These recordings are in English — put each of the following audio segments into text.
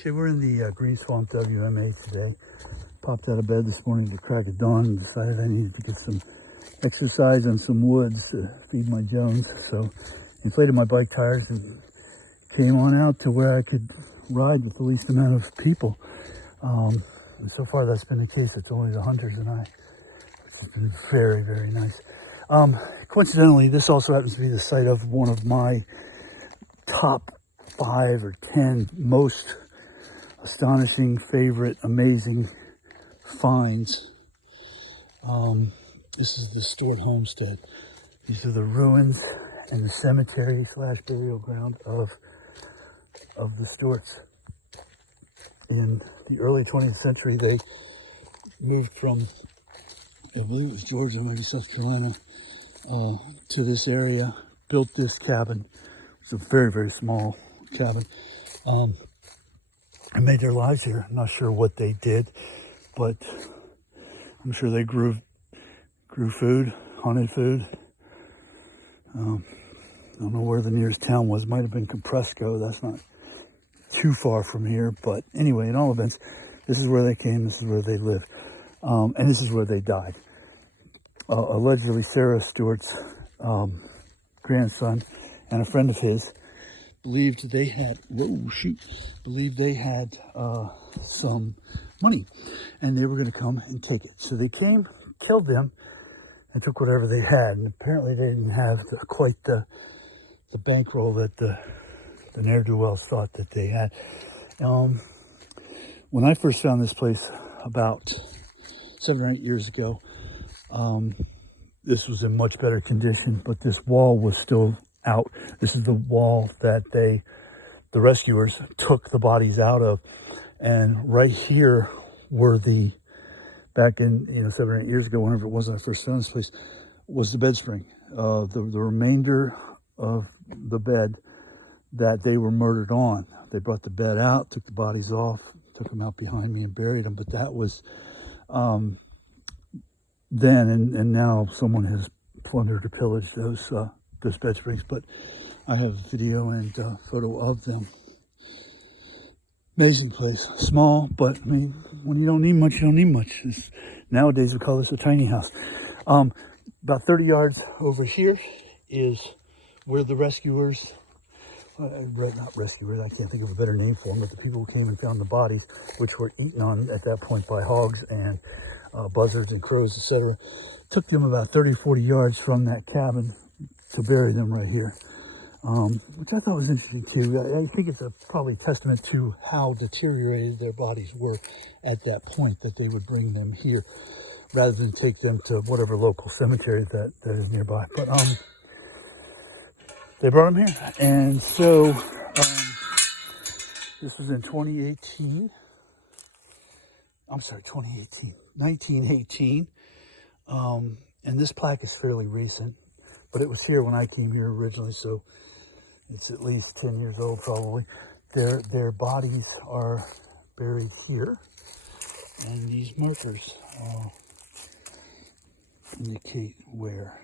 Okay, we're in the Green Swamp WMA today. Popped out of bed this morning to crack of dawn and decided I needed to get some exercise on some woods to feed my Jones. So inflated my bike tires and came on out to where I could ride with the least amount of people. And so far that's been the case. It's only the hunters and I, which has been very, very nice. Coincidentally, this also happens to be the site of one of my top 5 or 10 most astonishing, favorite, amazing finds. This is the Stewart Homestead. These are the ruins and the cemetery / burial ground of the Stewarts. In the early 20th century, they moved from, I believe it was Georgia, maybe South Carolina, to this area, built this cabin. It's a very, very small cabin. And made their lives here. I'm not sure what they did, but I'm sure they grew food, hunted food. I don't know where the nearest town was. Might have been Compresco. That's not too far from here. But anyway, in all events, this is where they came. This is where they lived. And this is where they died. Allegedly, Sarah Stewart's grandson and a friend of his believed they had some money and they were going to come and take it. So they came, killed them, and took whatever they had. And apparently they didn't have quite the bankroll that the ne'er-do-wells thought that they had. When I first found this place about 7 or 8 years ago, this was in much better condition, but this wall was still out. This is the wall that the rescuers took the bodies out of, and right here were back in 7 or 8 years ago, whenever it was when I first found this place, was the bed spring, the remainder of the bed that they were murdered on. They brought the bed out, took the bodies off, took them out behind me and buried them. But that was then, and now someone has plundered or pillaged those bed springs, but I have video and photo of them. Amazing place. Small, but I mean, when you don't need much, you don't need much. Nowadays we call this a tiny house. About 30 yards over here is where the rescuers, not rescuers, I can't think of a better name for them, but the people who came and found the bodies, which were eaten on at that point by hogs and buzzards and crows, etc. Took them about 30 or 40 yards from that cabin to bury them right here, which I thought was interesting too. I think it's probably a testament to how deteriorated their bodies were at that point, that they would bring them here rather than take them to whatever local cemetery that is nearby. But they brought them here, and so this was in 2018. I'm sorry, 2018, 1918, and this plaque is fairly recent. But it was here when I came here originally, so it's at least 10 years old probably. Their bodies are buried here, and these markers indicate where.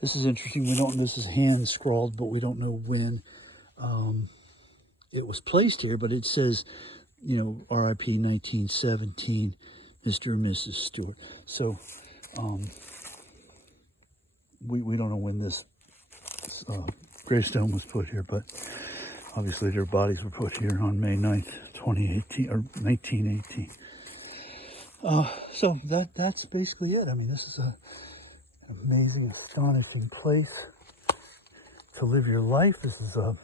This is interesting. This is hand scrawled, but we don't know when it was placed here. But it says, R.I.P. 1917, Mr. and Mrs. Stewart. So. We don't know when this gravestone was put here, but obviously their bodies were put here on May 9th, 2018, or 1918. So that's basically it. I mean, this is an amazing, astonishing place to live your life. This is a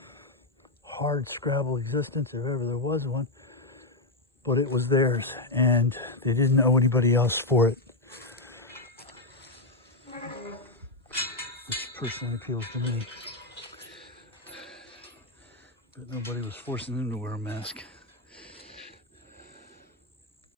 hard scrabble existence, if ever there was one, but it was theirs, and they didn't owe anybody else for it. Personally appeals to me, but nobody was forcing them to wear a mask.